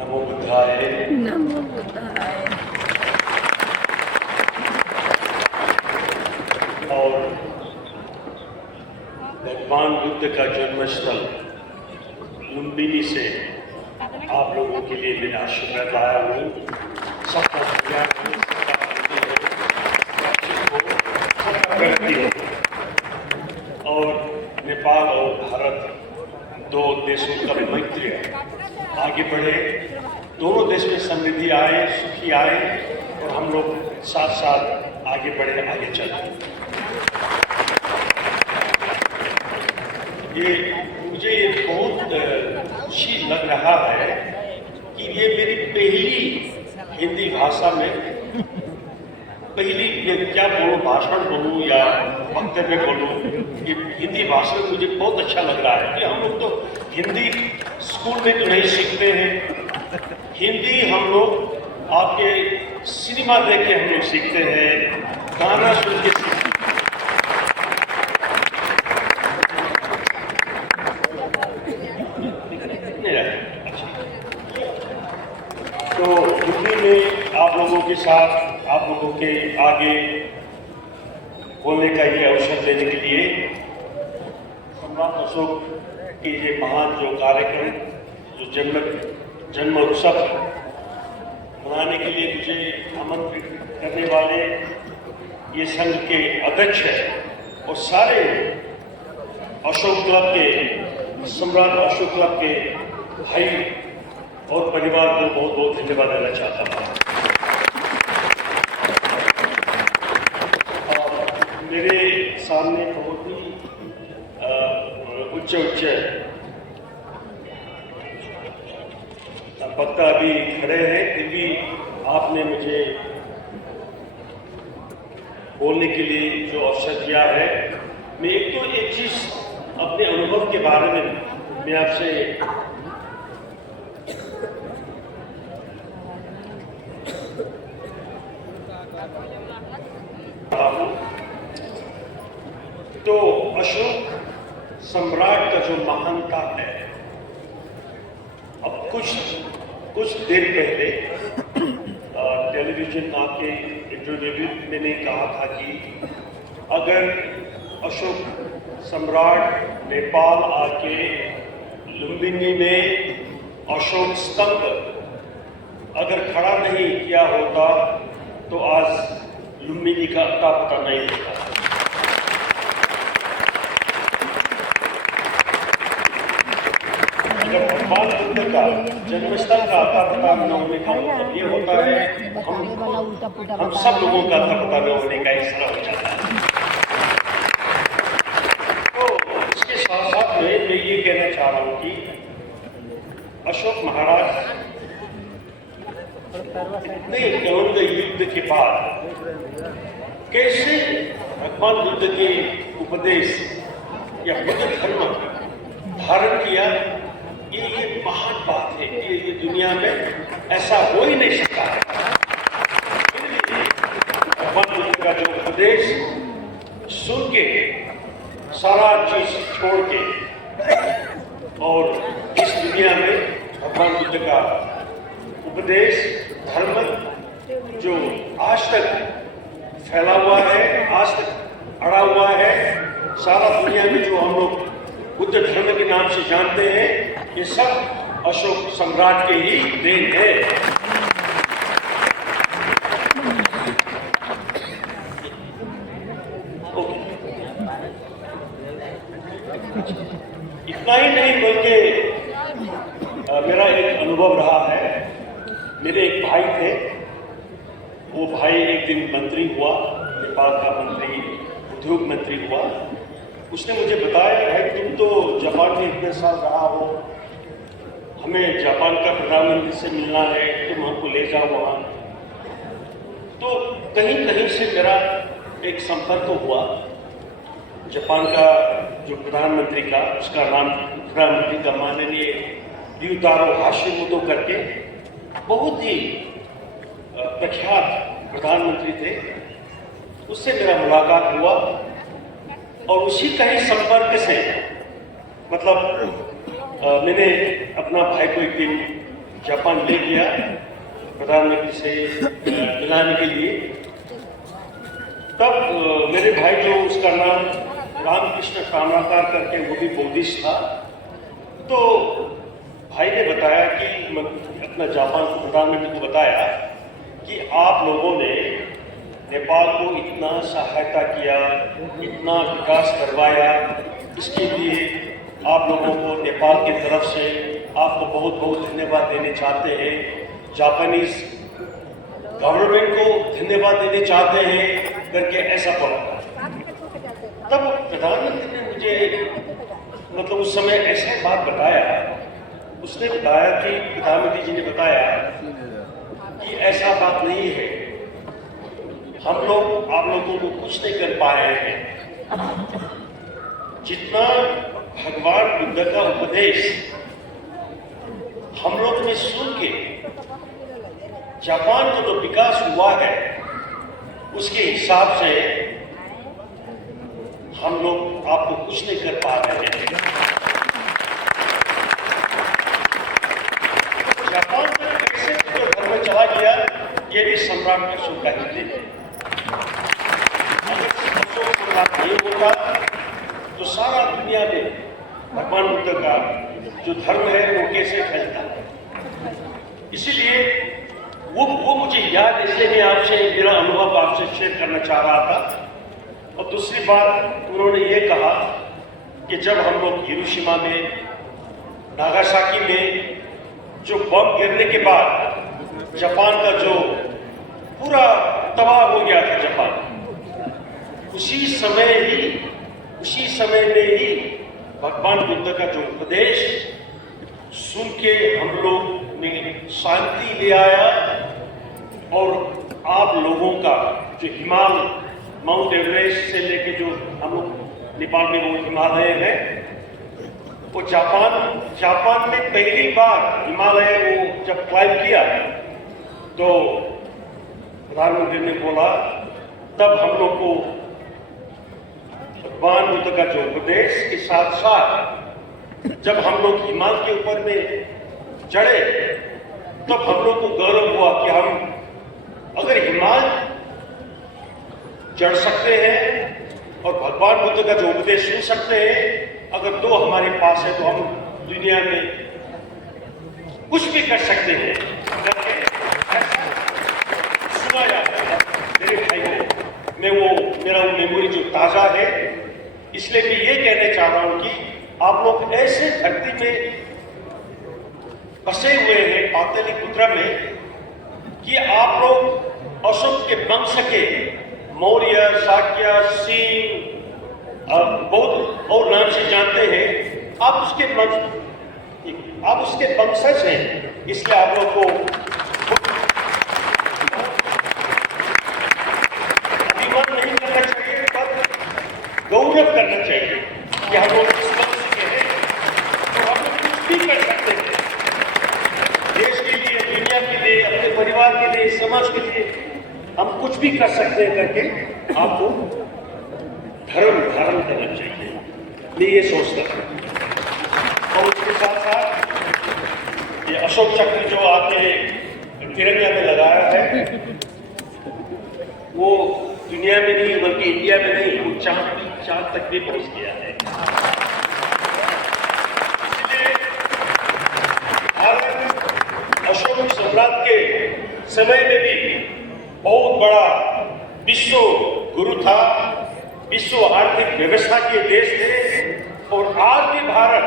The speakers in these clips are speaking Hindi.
नमो बुद्धाय। नमो बुद्धाय। और भगवान बुद्ध का जन्मस्थल लुम्बिनी से आप लोगों के लिए मैं आशीर्वाद लाया हूँ। सबका कल्याण हो, सबका प्रगति हो और नेपाल और भारत दो देशों का मैत्री आगे बढ़े, दोनों देश में समृद्धि आए, सुखी आए और हम लोग साथ साथ आगे बढ़े, आगे चलें। मुझे बहुत खुशी लग रहा है कि ये मेरी पहली हिंदी भाषा में क्या बोलूं, भाषण बोलूं या वक्तव्य बोलूं, ये हिंदी भाषा में मुझे बहुत अच्छा लग रहा है कि हम लोग तो हिंदी स्कूल में तो नहीं सीखते हैं। हिंदी हम लोग आपके सिनेमा देख के हम लोग सीखते हैं, गाना सुन के सीखते हैं। तो हिंदी में आप लोगों के साथ, आप लोगों के आगे बोलने का ये अवसर देने के लिए सम्राट अशोक के ये महान जो कार्यक्रम, जो जन्म उत्सव मनाने के लिए मुझे आमंत्रित करने वाले ये संघ के अध्यक्ष हैं और सारे अशोक क्लब के, सम्राट अशोक क्लब के भाई और परिवार को बहुत बहुत धन्यवाद देना चाहता हूँ। मेरे सामने बहुत ही उच्च वक्ता अभी खड़े हैं, फिर भी आपने मुझे बोलने के लिए जो अवसर दिया है, मैं एक चीज अपने अनुभव के बारे में मैं आपसे तो अशोक सम्राट का जो महानता है, अब कुछ देर पहले टेलीविजन आके इंटरव्यू में मैंने कहा था कि अगर अशोक सम्राट नेपाल आके लुम्बिनी में अशोक स्तंभ अगर खड़ा नहीं किया होता तो आज लुम्बिनी का अता पता नहीं होता। जब भगवान बुद्ध का जन्मस्थल का अता पता न होने का मतलब ये होता है हम सब लोगों का अता पता न होने का इशारा हो जाता है। तो इसके साथ साथ मैं ये कहना चाह रहा हूँ कि अशोक महाराज इतने गहन युद्ध के बाद कैसे भगवान बुद्ध के उपदेश या बुद्ध धर्म धारण किया, ये महान बात है। ये दुनिया में ऐसा हो ही नहीं सकता है। भगवान बुद्ध का जो उपदेश सुन के सारा चीज छोड़ के और इस दुनिया में भगवान बुद्ध का उपदेश धर्म जो आज तक फैला हुआ है, आज तक अड़ा हुआ है, सारा दुनिया में जो हम लोग बुद्ध धर्म के नाम से जानते हैं, ये सब अशोक सम्राट के ही देन है। इतना ही नहीं बल्कि मेरा एक अनुभव रहा है। मेरे एक भाई थे, वो भाई एक दिन मंत्री हुआ, नेपाल का मंत्री, उद्योग मंत्री हुआ। उसने मुझे बताया, भाई तुम तो जापान में इतने साल रहा हो, हमें जापान का प्रधानमंत्री से मिलना है, तुम हमको ले जाओ वहाँ। तो कहीं कहीं से मेरा एक संपर्क हुआ जापान का जो प्रधानमंत्री का, उसका नाम प्रधानमंत्री का माननीय र्यूतारो हाशिमोतो करके बहुत ही प्रख्यात प्रधानमंत्री थे। उससे मेरा मुलाकात हुआ और उसी का ही संपर्क से मतलब मैंने अपना भाई को एक दिन जापान ले गया प्रधानमंत्री से मिलाने के लिए। तब मेरे भाई जो उसका नाम रामकृष्ण कामराकार करके वो भी बौद्धिस्ट था, तो भाई ने बताया कि अपना जापान को प्रधानमंत्री को बताया कि आप लोगों ने नेपाल को इतना सहायता किया, इतना विकास करवाया, इसके लिए आप लोगों को नेपाल की तरफ से आपको बहुत बहुत धन्यवाद देने चाहते हैं, जापानीज गवर्नमेंट को धन्यवाद देने चाहते हैं करके ऐसा बोला। तब प्रधानमंत्री ने मुझे मतलब उस समय ऐसा बात बताया, उसने बताया कि प्रधानमंत्री जी ने बताया कि ऐसा बात नहीं है, हम लोग आप लोगों को कुछ नहीं कर पा रहे हैं। जितना भगवान बुद्ध का उपदेश हम लोग ने सुन के जापान का जो विकास हुआ है उसके हिसाब से हम लोग आपको कुछ नहीं कर पा रहे हैं। जापान में कैसे जो धर्म चला गया ये भी सम्राट अशोक का ही देन है। अगर अशोक सम्राट नहीं होता तो सारा दुनिया में भगवान बुद्ध का जो धर्म है वो कैसे फैलता। इसीलिए वो मुझे याद, इसलिए मैं आपसे मेरा अनुभव आपसे शेयर करना चाह रहा था। और दूसरी बात उन्होंने ये कहा कि जब हम लोग हिरोशिमा में, नागासाकी में जो बम गिरने के बाद जापान का जो पूरा तबाह हो गया था जापान, उसी समय में ही भगवान बुद्ध का जो उपदेश सुन के हम लोग ने शांति ले आया। और आप लोगों का जो हिमालय, माउंट एवरेस्ट से लेके जो हम लोग नेपाल में वो हिमालय है, वो जापान में पहली बार हिमालय वो जब क्लाइम किया तो प्रधानमंत्री ने बोला, तब हम लोग को भगवान बुद्ध का जो उपदेश के साथ साथ जब हम लोग हिमालय के ऊपर में चढ़े तब हम लोग को गौरव हुआ कि हम अगर हिमालय चढ़ सकते हैं और भगवान बुद्ध का जो उपदेश सुन सकते हैं, अगर दो हमारे पास है तो हम दुनिया में कुछ भी कर सकते हैं करके ऐसा सुना जाता है मेरे भाई में। मेरा वो मेमोरी जो ताज़ा है, इसलिए मैं ये कहना चाह रहा हूं कि आप लोग ऐसे धरती में बसे हुए हैं पाटलिपुत्र में कि आप लोग अशोक के वंश के मौर्य, शाक्य, सिंह बहुत और नाम से जानते हैं, आप उसके वंशज हैं। इसलिए आप लोग को अभिमान नहीं करना चाहिए पर गौरव करना चाहिए कि हम लोग इस वंश के हैं तो हम लोग कुछ भी कर सकते हैं देश के लिए, दुनिया के लिए, अपने परिवार के लिए, समाज के लिए हम कुछ भी कर सकते हैं करके आपको धर्म धारण करना चाहिए, मैं ये सोचता हूँ। और उसके साथ साथ ये अशोक चक्र जो आपने तिरंगा में लगाया है, वो दुनिया में नहीं बल्कि इंडिया में नहीं, वो चांद तक भी पहुंच गया है। इसलिए भारत अशोक सम्राट के समय में भी बहुत बड़ा विश्व गुरु था, विश्व आर्थिक व्यवस्था के देश थे और आज भी भारत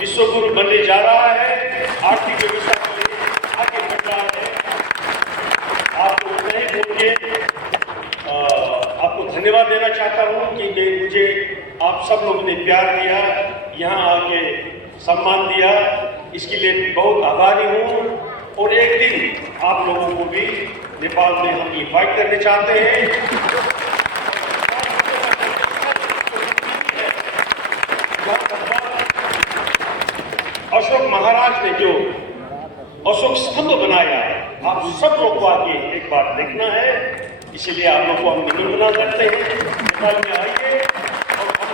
विश्व गुरु बनने जा रहा है, आर्थिक व्यवस्था के लिए आगे बढ़ रहा है। आपको नहीं बोल के आपको धन्यवाद देना चाहता हूँ कि मुझे आप सब लोगों ने प्यार दिया, यहाँ आके सम्मान दिया, इसके लिए बहुत आभारी हूँ। और एक दिन आप लोगों को भी नेपाल में हम इन्वाइट करने चाहते हैं। अशोक महाराज ने जो अशोक स्तंभ बनाया, आप सब लोग को आगे एक बार देखना है, इसीलिए आप लोग को हम निमंत्रण करते हैं, नेपाल में आइए और हम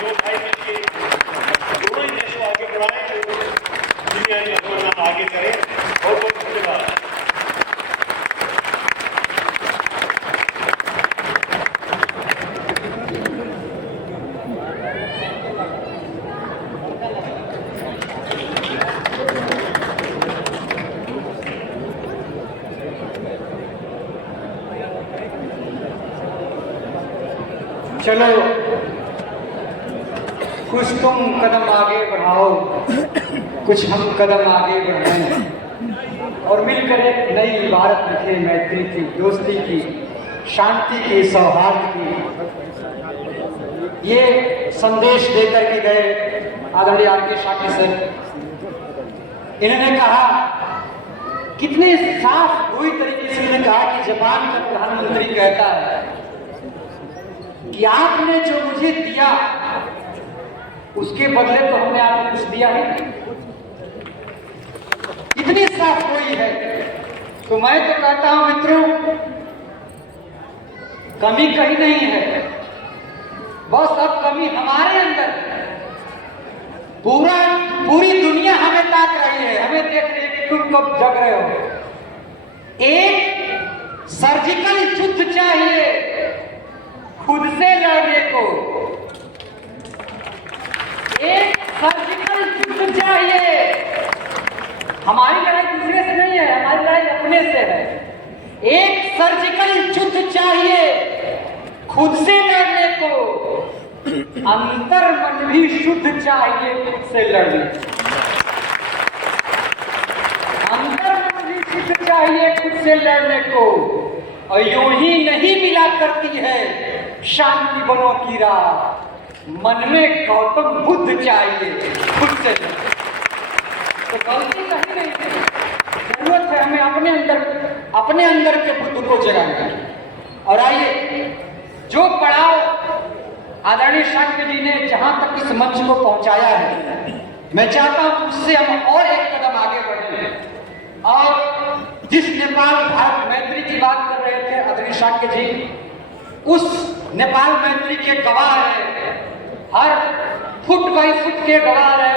दो भाई मिलकर दोनों ही देशों आगे बढ़ाएं, दुनिया में अपना नाम आगे करें। चलो कुछ तुम कदम आगे बढ़ाओ, कुछ हम कदम आगे बढ़ाएं और मिलकर एक नई इबारत लिखे, मैत्री की, दोस्ती की, शांति की, सौहार्द की। ये संदेश देकर के गए आदरणीय आर.के. शाक्य सर। इन्होंने कहा, कितने साफ पूरी तरीके से इन्होंने कहा कि जापान का प्रधानमंत्री कहता है कि आपने जो मुझे दिया उसके बदले तो हमने आपको कुछ दिया ही नहीं। इतनी साफ गोई है। तो मैं तो कहता हूं मित्रों, कमी कहीं नहीं है, बस अब कमी हमारे अंदर है। पूरी दुनिया हमें ताक रही है, हमें देख रही है कि तुम कब जग रहे हो। एक सर्जिकल युद्ध चाहिए खुद से लड़ने को, एक सर्जिकल युद्ध चाहिए। हमारी लड़ाई दूसरे से नहीं है, हमारी लड़ाई अपने से है। एक सर्जिकल युद्ध चाहिए खुद से लड़ने को, अंतर मन भी शुद्ध चाहिए खुद से लड़ने, अंतर मन भी शुद्ध चाहिए खुद से लड़ने को। और यूं ही नहीं मिला करती है शांति बनों की राह, मन में गौतम बुद्ध चाहिए खुद से लड़ने। तो गलती कहीं नहीं है, जरूरत है हमें अपने अंदर के बुद्ध को जगाने की। और आइए, जो पड़ाव आदरणीय शाक्य जी ने जहां तक इस मंच को पहुंचाया है, मैं चाहता हूं उससे हम और एक कदम आगे बढ़ें। और जिस नेपाल भारत मैत्री की बात कर रहे थे आदरणीय शाक्य जी, उस नेपाल मैत्री के गवाह है, हर फुट बाई फुट के गवाह है